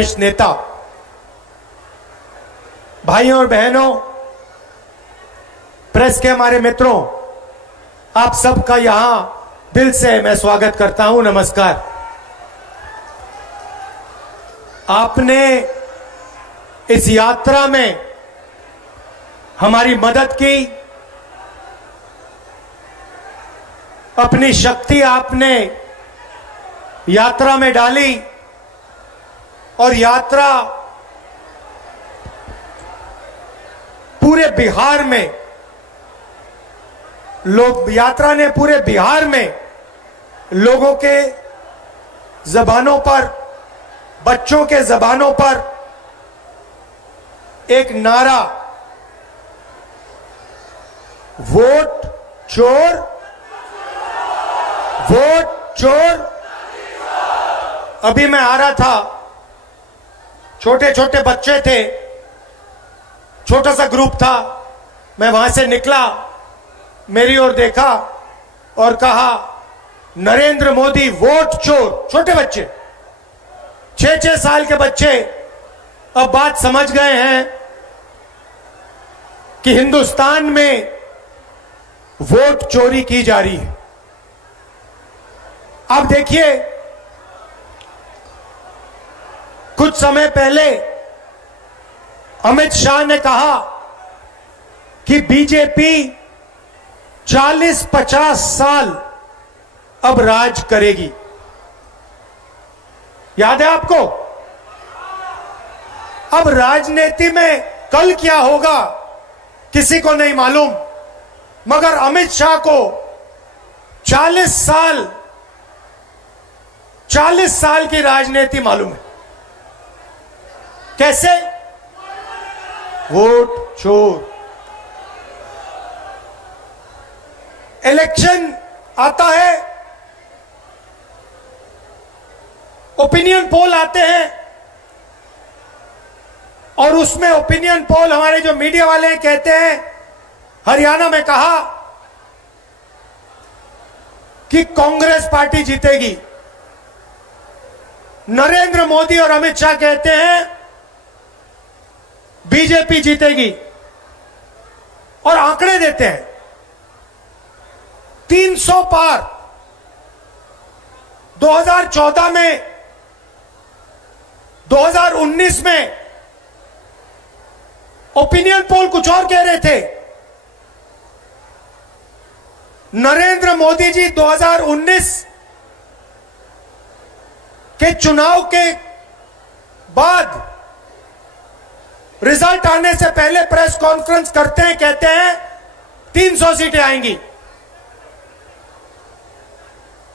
वरिष्ठ नेता, भाइयों और बहनों, प्रेस के हमारे मित्रों, आप सबका यहां दिल से मैं स्वागत करता हूं। नमस्कार। आपने इस यात्रा में हमारी मदद की, अपनी शक्ति आपने यात्रा में डाली और यात्रा पूरे बिहार में यात्रा ने पूरे बिहार में लोगों के जबानों पर, बच्चों के जबानों पर एक नारा, वोट चोर, वोट चोर। अभी मैं आ रहा था, छोटे छोटे बच्चे थे, छोटा सा ग्रुप था, मैं वहां से निकला, मेरी ओर देखा और कहा, नरेंद्र मोदी वोट चोर। छोटे बच्चे, 6-6 साल के बच्चे अब बात समझ गए हैं कि हिंदुस्तान में वोट चोरी की जा रही है। आप देखिए, कुछ समय पहले अमित शाह ने कहा कि बीजेपी 40-50 साल अब राज करेगी। याद है आपको? अब राजनीति में कल क्या होगा किसी को नहीं मालूम, मगर अमित शाह को 40 साल की राजनीति मालूम है। कैसे? वोट चोर। इलेक्शन आता है, ओपिनियन पोल आते हैं और उसमें ओपिनियन पोल हमारे जो मीडिया वाले कहते हैं, हरियाणा में कहा कि कांग्रेस पार्टी जीतेगी। नरेंद्र मोदी और अमित शाह कहते हैं बीजेपी जीतेगी और आंकड़े देते हैं 300 पार। 2014 में, 2019 में ओपिनियन पोल कुछ और कह रहे थे। नरेंद्र मोदी जी 2019 के चुनाव के बाद रिजल्ट आने से पहले प्रेस कॉन्फ्रेंस करते हैं, कहते हैं 300 सीटें आएंगी।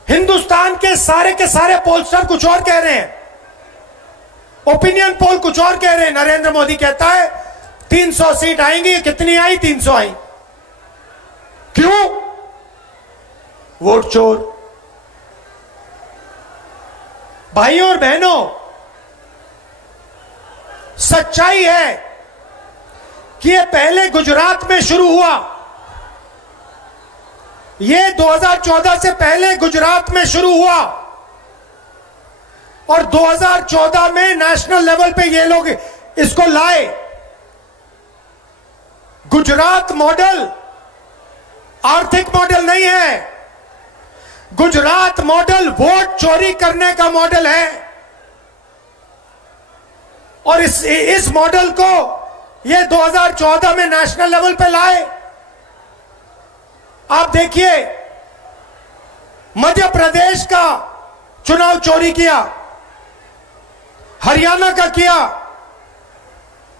हिंदुस्तान के सारे पोलस्टर कुछ और कह रहे हैं, ओपिनियन पोल कुछ और कह रहे हैं। नरेंद्र मोदी कहता है 300 सीट आएंगी। कितनी आई? 300 आई। क्यों? वोट चोर। भाइयों और बहनों, सच्चाई है कि यह पहले गुजरात में शुरू हुआ। यह 2014 से पहले गुजरात में शुरू हुआ और 2014 में नेशनल लेवल पे ये लोग इसको लाए। गुजरात मॉडल आर्थिक मॉडल नहीं है, गुजरात मॉडल वोट चोरी करने का मॉडल है। और इस मॉडल को ये 2014 में नेशनल लेवल पे लाए। आप देखिए, मध्य प्रदेश का चुनाव चोरी किया, हरियाणा का किया,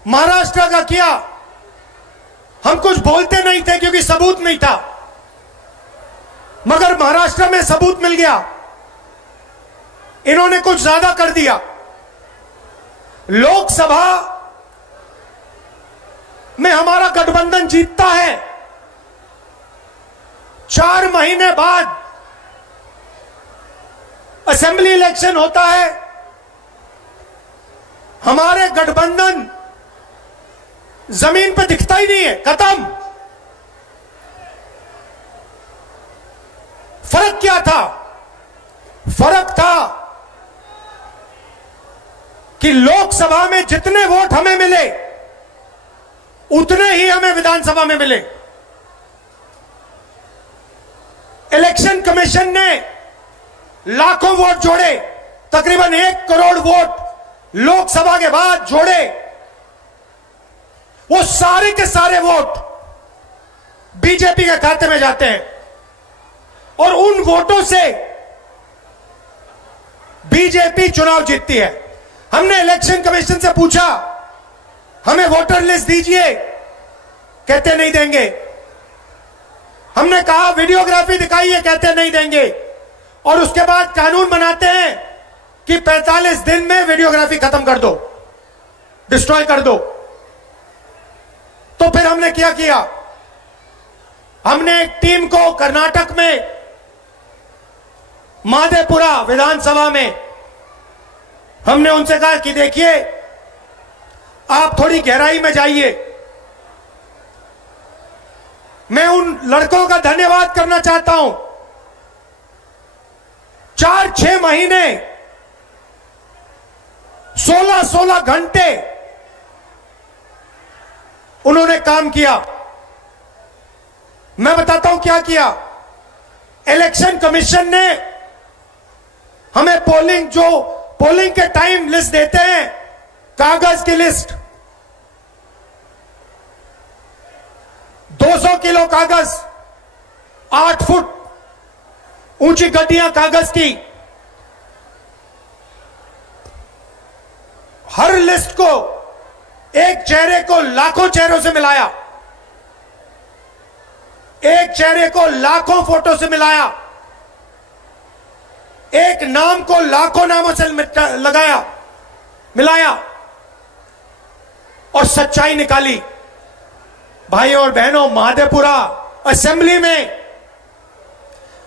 महाराष्ट्र का किया। हम कुछ बोलते नहीं थे क्योंकि सबूत नहीं था, मगर महाराष्ट्र में सबूत मिल गया। इन्होंने कुछ ज्यादा कर दिया। लोकसभा में हमारा गठबंधन जीतता है, 4 महीने बाद असेंबली इलेक्शन होता है, हमारे गठबंधन जमीन पे दिखता ही नहीं है, खत्म। फर्क क्या था? फर्क था कि लोकसभा में जितने वोट हमें मिले उतने ही हमें विधानसभा में मिले। इलेक्शन कमीशन ने लाखों वोट जोड़े, तकरीबन 1 करोड़ वोट लोकसभा के बाद जोड़े। वो सारे के सारे वोट बीजेपी के खाते में जाते हैं और उन वोटों से बीजेपी चुनाव जीतती है। हमने इलेक्शन कमीशन से पूछा, हमें वोटर लिस्ट दीजिए, कहते नहीं देंगे। हमने कहा वीडियोग्राफी दिखाइए, कहते नहीं देंगे। और उसके बाद कानून बनाते हैं कि 45 दिन में वीडियोग्राफी खत्म कर दो, डिस्ट्रॉय कर दो। तो फिर हमने क्या किया, हमने एक टीम को कर्नाटक में माधेपुरा विधानसभा में हमने उनसे कहा कि देखिए, आप थोड़ी गहराई में जाइए। मैं उन लड़कों का धन्यवाद करना चाहता हूं। 4-6 महीने 16-16 घंटे उन्होंने काम किया। मैं बताता हूं क्या किया। इलेक्शन कमीशन ने हमें पोलिंग के टाइम लिस्ट देते हैं, कागज की लिस्ट, 200 किलो कागज, 8 फुट ऊंची गड्डियां कागज की। हर लिस्ट को, एक चेहरे को लाखों चेहरों से मिलाया, एक चेहरे को लाखों फोटो से मिलाया, एक नाम को लाखों नामों से मिलाया और सच्चाई निकाली। भाइयों और बहनों, माधेपुरा असेंबली में,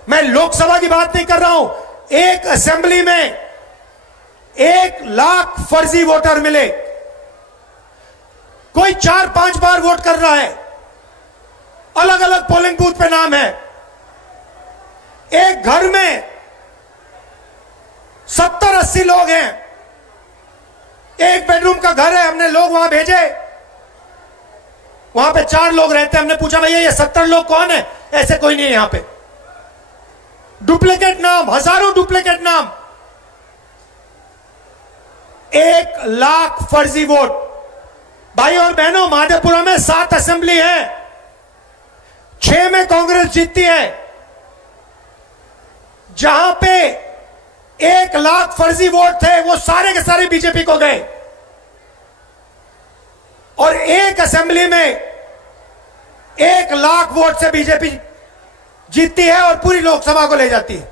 मैं लोकसभा की बात नहीं कर रहा हूं, एक असेंबली में 1 लाख फर्जी वोटर मिले। कोई 4-5 बार वोट कर रहा है, अलग अलग पोलिंग बूथ पे नाम है। एक घर में 70-80 लोग हैं, एक बेडरूम का घर है, हमने लोग वहां भेजे, वहां पे 4 लोग रहते हैं। हमने पूछा, भैया ये 70 लोग कौन है? ऐसे कोई नहीं है यहां पे। डुप्लीकेट नाम, हजारों डुप्लीकेट नाम, 1 लाख फर्जी वोट। भाइयों और बहनों, माधेपुरा में 7 असेंबली है, 6 में कांग्रेस जीतती है। जहां पे 1 लाख फर्जी वोट थे, वो सारे के सारे बीजेपी को गए। और एक असेंबली में 1 लाख वोट से बीजेपी जीतती है और पूरी लोकसभा को ले जाती है।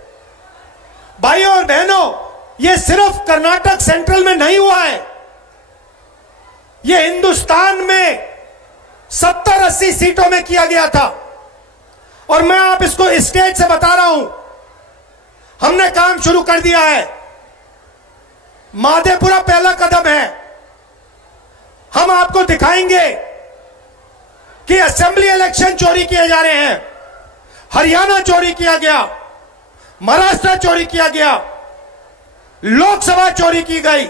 भाइयों और बहनों, यह सिर्फ कर्नाटक सेंट्रल में नहीं हुआ है, यह हिंदुस्तान में 70-80 सीटों में किया गया था। और मैं आप इसको स्टेज से बता रहा हूं, हमने काम शुरू कर दिया है। माधेपुरा पहला कदम है। हम आपको दिखाएंगे कि असेंबली इलेक्शन चोरी किए जा रहे हैं, हरियाणा चोरी किया गया, महाराष्ट्र चोरी किया गया, लोकसभा चोरी की गई।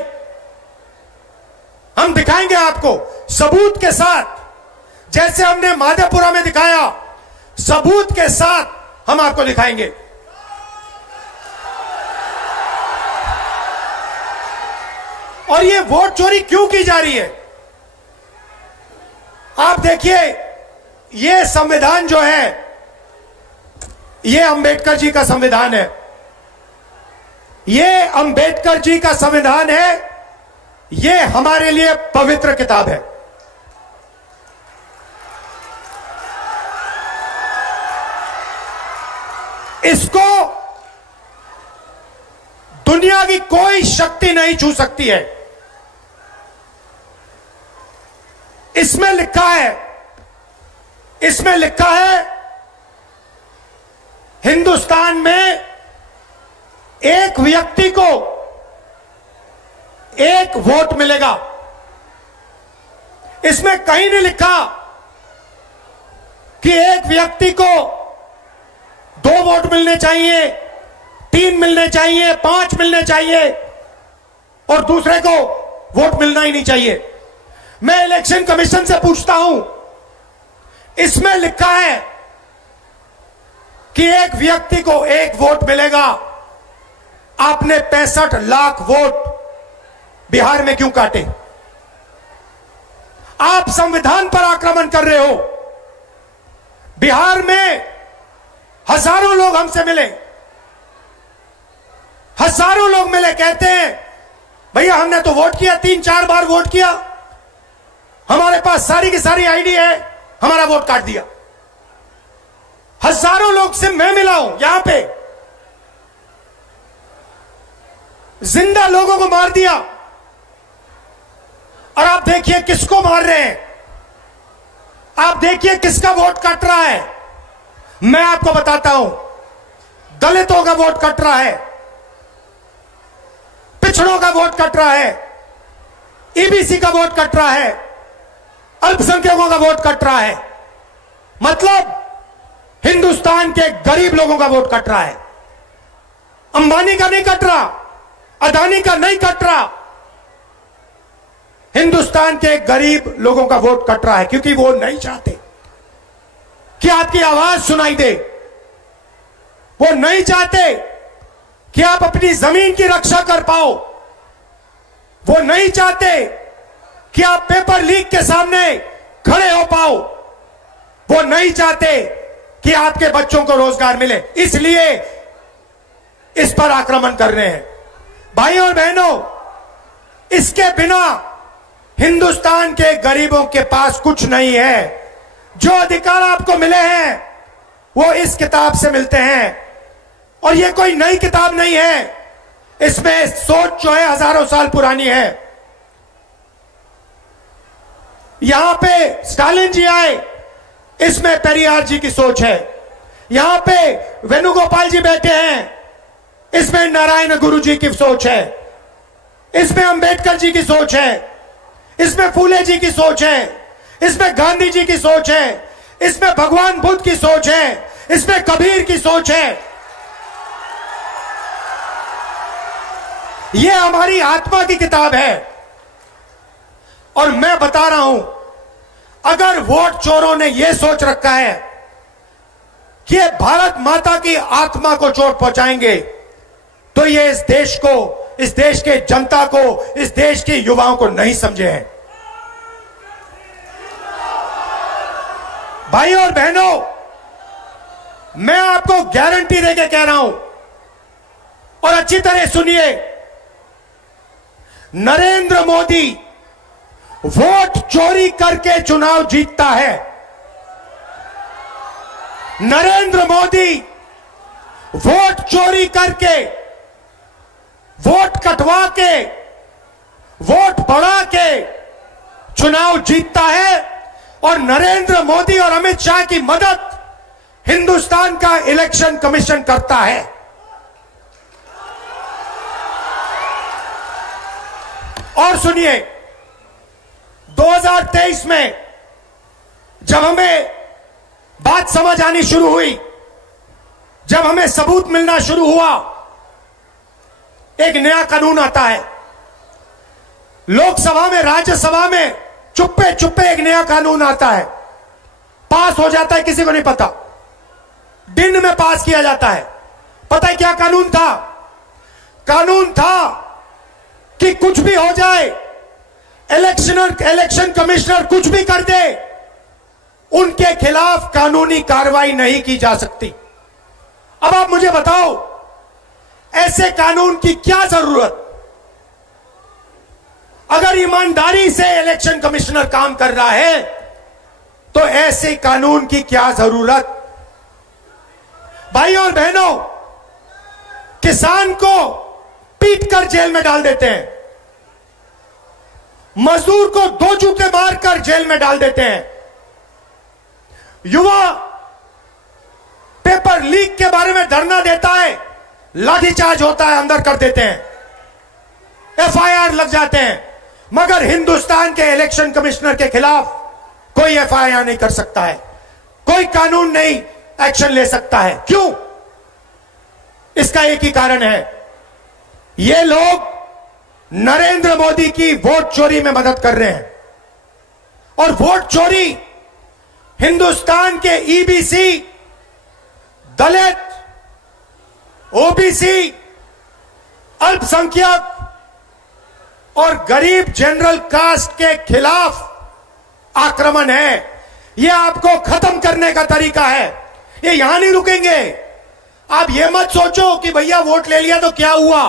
हम दिखाएंगे आपको सबूत के साथ, जैसे हमने माधेपुरा में दिखाया, सबूत के साथ हम आपको दिखाएंगे। और ये वोट चोरी क्यों की जा रही है? आप देखिए, ये संविधान जो है, ये अंबेडकर जी का संविधान है। ये अंबेडकर जी का संविधान है, ये हमारे लिए पवित्र किताब है। इसको दुनिया की कोई शक्ति नहीं छू सकती है। इसमें लिखा है हिंदुस्तान में एक व्यक्ति को 1 वोट मिलेगा। इसमें कहीं नहीं लिखा कि एक व्यक्ति को 2 वोट मिलने चाहिए, 3 मिलने चाहिए, 5 मिलने चाहिए और दूसरे को वोट मिलना ही नहीं चाहिए। मैं इलेक्शन कमीशन से पूछता हूं, इसमें लिखा है कि एक व्यक्ति को एक वोट मिलेगा, आपने 65 लाख वोट बिहार में क्यों काटे? आप संविधान पर आक्रमण कर रहे हो। बिहार में हजारों लोग हमसे मिले, हजारों लोग मिले, कहते हैं भैया हमने तो वोट किया, 3-4 बार वोट किया, हमारे पास सारी की सारी आईडी है, हमारा वोट काट दिया। हजारों लोग से मैं मिला हूं, यहां पे जिंदा लोगों को मार दिया। और आप देखिए किसको मार रहे हैं, आप देखिए किसका वोट कट रहा है। मैं आपको बताता हूं, दलितों का वोट कट रहा है, पिछड़ों का वोट कट रहा है, ईबीसी का वोट कट रहा है, अल्पसंख्यकों का वोट कट रहा है। मतलब हिंदुस्तान के गरीब लोगों का वोट कट रहा है। अंबानी का नहीं कट रहा, अदानी का नहीं कट रहा, हिंदुस्तान के गरीब लोगों का वोट कट रहा है, क्योंकि वो नहीं चाहते कि आपकी आवाज सुनाई दे। वो नहीं चाहते कि आप अपनी जमीन की रक्षा कर पाओ। वो नहीं चाहते कि आप पेपर लीक के सामने खड़े हो पाओ। वो नहीं चाहते कि आपके बच्चों को रोजगार मिले, इसलिए इस पर आक्रमण कर रहे हैं। भाइयों और बहनों, इसके बिना हिंदुस्तान के गरीबों के पास कुछ नहीं है। जो अधिकार आपको मिले हैं वो इस किताब से मिलते हैं, और ये कोई नई किताब नहीं है। इसमें सोच जो है हजारों साल पुरानी है। यहां पे स्टालिन जी आए, इसमें पेरियार जी की सोच है। यहां पे वेणुगोपाल जी बैठे हैं, इसमें नारायण गुरु जी की सोच है। इसमें अंबेडकर जी की सोच है, इसमें फूले जी की सोच है, इसमें गांधी जी की सोच है, इसमें भगवान बुद्ध की सोच है, इसमें कबीर की सोच है। यह हमारी आत्मा की किताब है। और मैं बता रहा हूं, अगर वोट चोरों ने यह सोच रखा है कि भारत माता की आत्मा को चोट पहुंचाएंगे, तो ये इस देश को, इस देश के जनता को, इस देश के युवाओं को नहीं समझे हैं। भाइयों और बहनों, मैं आपको गारंटी देके कह रहा हूं, और अच्छी तरह सुनिए, नरेंद्र मोदी वोट चोरी करके चुनाव जीतता है। नरेंद्र मोदी वोट चोरी करके, वोट कटवा के, वोट बढ़ा के चुनाव जीतता है। और नरेंद्र मोदी और अमित शाह की मदद हिंदुस्तान का इलेक्शन कमीशन करता है। और सुनिए, 2023 में जब हमें बात समझ आनी शुरू हुई, जब हमें सबूत मिलना शुरू हुआ, एक नया कानून आता है। लोकसभा में, राज्यसभा में चुप्पे चुप्पे एक नया कानून आता है, पास हो जाता है, किसी को नहीं पता, दिन में पास किया जाता है। पता है क्या कानून था? कानून था कि कुछ भी हो जाए, इलेक्शन कमिश्नर कुछ भी कर दे, उनके खिलाफ कानूनी कार्रवाई नहीं की जा सकती। अब आप मुझे बताओ, ऐसे कानून की क्या जरूरत? अगर ईमानदारी से इलेक्शन कमिश्नर काम कर रहा है, तो ऐसे कानून की क्या जरूरत? भाइयों और बहनों, किसान को पीटकर जेल में डाल देते हैं, मजदूर को 2 जूते मारकर जेल में डाल देते हैं, युवा पेपर लीक के बारे में धरना देता है, लाठीचार्ज होता है, अंदर कर देते हैं, एफआईआर लग जाते हैं। मगर हिंदुस्तान के इलेक्शन कमिश्नर के खिलाफ कोई एफआईआर नहीं कर सकता है, कोई कानून नहीं एक्शन ले सकता है। क्यों? इसका एक ही कारण है, ये लोग नरेंद्र मोदी की वोट चोरी में मदद कर रहे हैं। और वोट चोरी हिंदुस्तान के ईबीसी, दलित, ओबीसी, अल्पसंख्यक और गरीब जनरल कास्ट के खिलाफ आक्रमण है। यह आपको खत्म करने का तरीका है। ये यहां नहीं रुकेंगे। आप ये मत सोचो कि भैया वोट ले लिया तो क्या हुआ।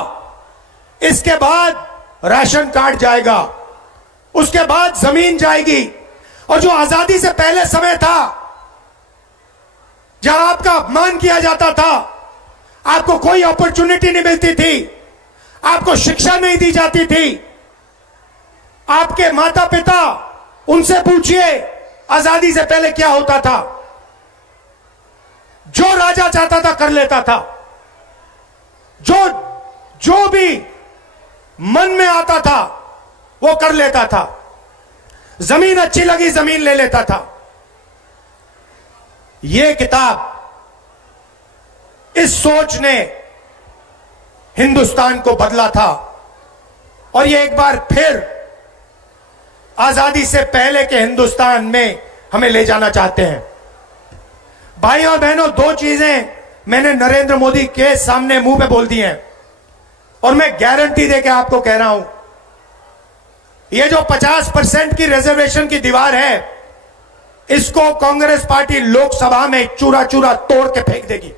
इसके बाद राशन कार्ड जाएगा, उसके बाद जमीन जाएगी। और जो आजादी से पहले समय था जहां आपका अपमान किया जाता था, आपको कोई अपॉर्चुनिटी नहीं मिलती थी, आपको शिक्षा नहीं दी जाती थी, आपके माता पिता, उनसे पूछिए आजादी से पहले क्या होता था। जो राजा चाहता था कर लेता था, जो भी मन में आता था वो कर लेता था। जमीन अच्छी लगी जमीन ले लेता था। यह किताब, इस सोच ने हिंदुस्तान को बदला था। और यह एक बार फिर आजादी से पहले के हिंदुस्तान में हमें ले जाना चाहते हैं। भाइयों और बहनों, दो चीजें मैंने नरेंद्र मोदी के सामने मुंह पे बोल दी हैं और मैं गारंटी देके आपको कह रहा हूं, ये जो 50% की रिजर्वेशन की दीवार है, इसको कांग्रेस पार्टी लोकसभा में चूरा चूरा तोड़ के फेंक देगी।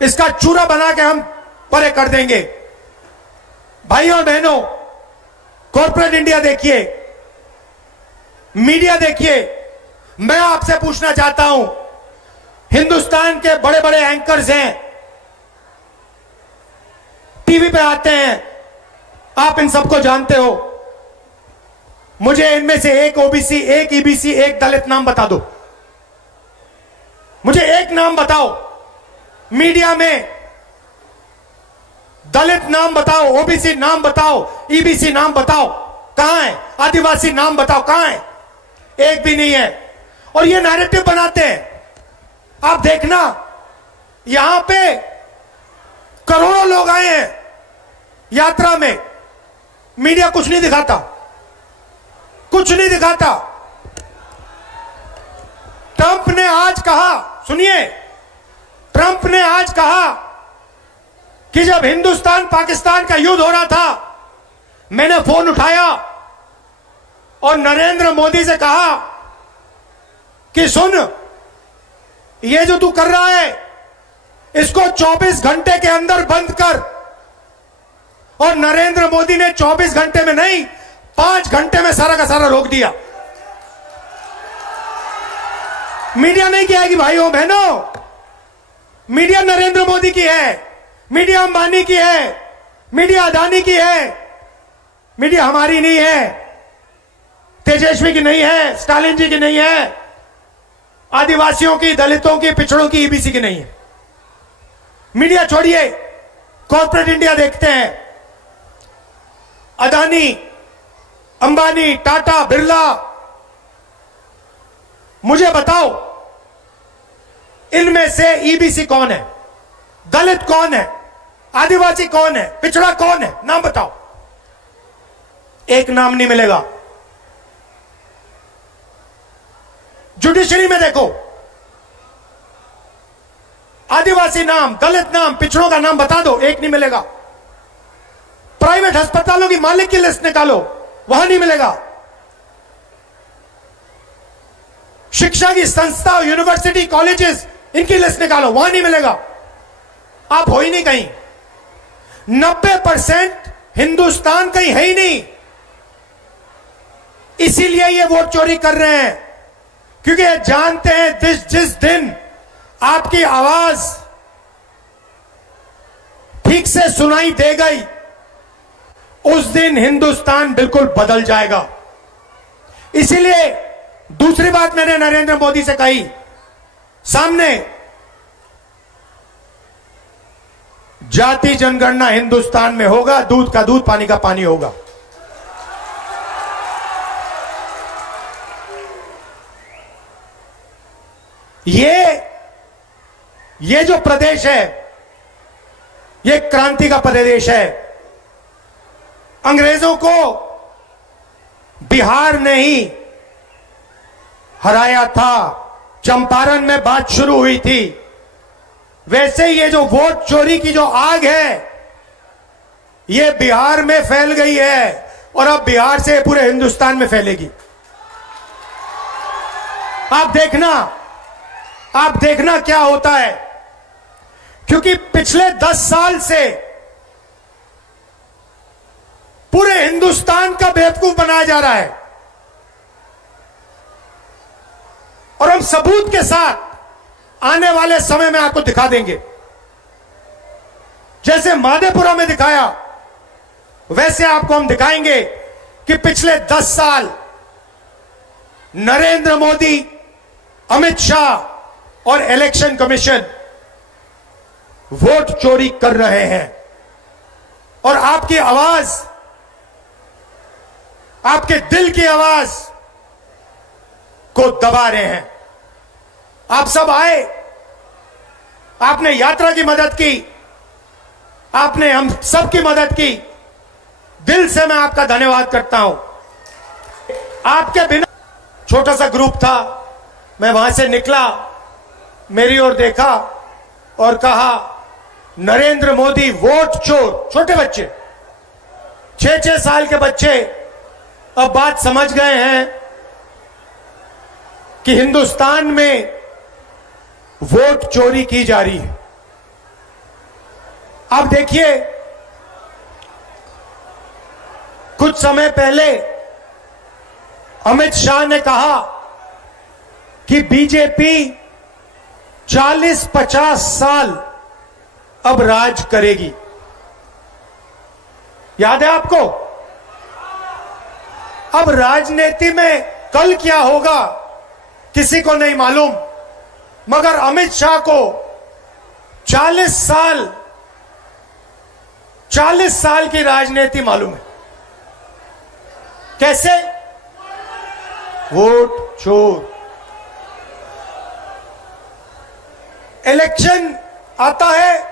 इसका चूरा बना के हम परे कर देंगे। भाइयों और बहनों, कॉर्पोरेट इंडिया देखिए, मीडिया देखिए। मैं आपसे पूछना चाहता हूं, हिंदुस्तान के बड़े बड़े एंकर्स हैं, टीवी पे आते हैं, आप इन सबको जानते हो। मुझे इनमें से एक ओबीसी, एक ईबीसी, एक दलित नाम बता दो। मुझे एक नाम बताओ मीडिया में। दलित नाम बताओ, ओबीसी नाम बताओ, ईबीसी नाम बताओ, कहां है? आदिवासी नाम बताओ, कहां है? एक भी नहीं है। और ये नैरेटिव बनाते हैं। आप देखना, यहां पे करोड़ों लोग आए हैं यात्रा में, मीडिया कुछ नहीं दिखाता, कुछ नहीं दिखाता। ट्रंप ने आज कहा, सुनिए, ट्रंप ने आज कहा कि जब हिंदुस्तान पाकिस्तान का युद्ध हो रहा था, मैंने फोन उठाया और नरेंद्र मोदी से कहा कि सुन, ये जो तू कर रहा है इसको 24 घंटे के अंदर बंद कर। और नरेंद्र मोदी ने 24 घंटे में नहीं, 5 घंटे में सारा का सारा रोक दिया। मीडिया नहीं किया कि भाइयों बहनों, मीडिया नरेंद्र मोदी की है, मीडिया अंबानी की है, मीडिया अदानी की है, मीडिया हमारी नहीं है, तेजस्वी की नहीं है, स्टालिन जी की नहीं है, आदिवासियों की, दलितों की, पिछड़ों की, ईबीसी की नहीं है। मीडिया छोड़िए, कॉर्पोरेट इंडिया देखते हैं। अदानी, अंबानी, टाटा, बिरला, मुझे बताओ इनमें से ईबीसी कौन है, दलित कौन है, आदिवासी कौन है, पिछड़ा कौन है? नाम बताओ। एक नाम नहीं मिलेगा। जुडिशरी में देखो, आदिवासी नाम, दलित नाम, पिछड़ों का नाम बता दो, एक नहीं मिलेगा। प्राइवेट अस्पतालों की मालिक की लिस्ट निकालो, वहां नहीं मिलेगा। शिक्षा की संस्था, यूनिवर्सिटी, कॉलेजेस, इनकी लिस्ट निकालो, वहां नहीं मिलेगा। आप हो ही नहीं कहीं। 90% हिंदुस्तान कहीं है ही नहीं। इसीलिए ये वोट चोरी कर रहे हैं, क्योंकि ये जानते हैं जिस दिन आपकी आवाज ठीक से सुनाई दे गई, उस दिन हिंदुस्तान बिल्कुल बदल जाएगा। इसीलिए दूसरी बात मैंने नरेंद्र मोदी से कही, सामने जाति जनगणना हिंदुस्तान में होगा, दूध का दूध, पानी का पानी होगा। ये जो प्रदेश है, ये क्रांति का प्रदेश है। अंग्रेजों को बिहार ने ही हराया था, चंपारण में बात शुरू हुई थी। वैसे ही ये जो वोट चोरी की जो आग है, ये बिहार में फैल गई है और अब बिहार से पूरे हिंदुस्तान में फैलेगी। आप देखना क्या होता है, क्योंकि पिछले 10 साल से पूरे हिंदुस्तान का बेवकूफ बनाया जा रहा है और हम सबूत के साथ आने वाले समय में आपको दिखा देंगे। जैसे माधेपुरा में दिखाया, वैसे आपको हम दिखाएंगे कि पिछले 10 साल नरेंद्र मोदी, अमित शाह और इलेक्शन कमीशन वोट चोरी कर रहे हैं और आपकी आवाज, आपके दिल की आवाज को दबा रहे हैं। आप सब आए, आपने यात्रा की मदद की, आपने हम सब की मदद की। दिल से मैं आपका धन्यवाद करता हूं। आपके बिना छोटा सा ग्रुप था, मैं वहां से निकला, मेरी ओर देखा और कहा, नरेंद्र मोदी वोट चोर। छोटे बच्चे, 6-6 साल के बच्चे अब बात समझ गए हैं कि हिंदुस्तान में वोट चोरी की जा रही है। अब देखिए, कुछ समय पहले अमित शाह ने कहा कि बीजेपी 40-50 साल अब राज करेगी। याद है आपको? अब राजनीति में कल क्या होगा किसी को नहीं मालूम, मगर अमित शाह को 40 साल की राजनीति मालूम है। कैसे? वोट चोर। इलेक्शन आता है,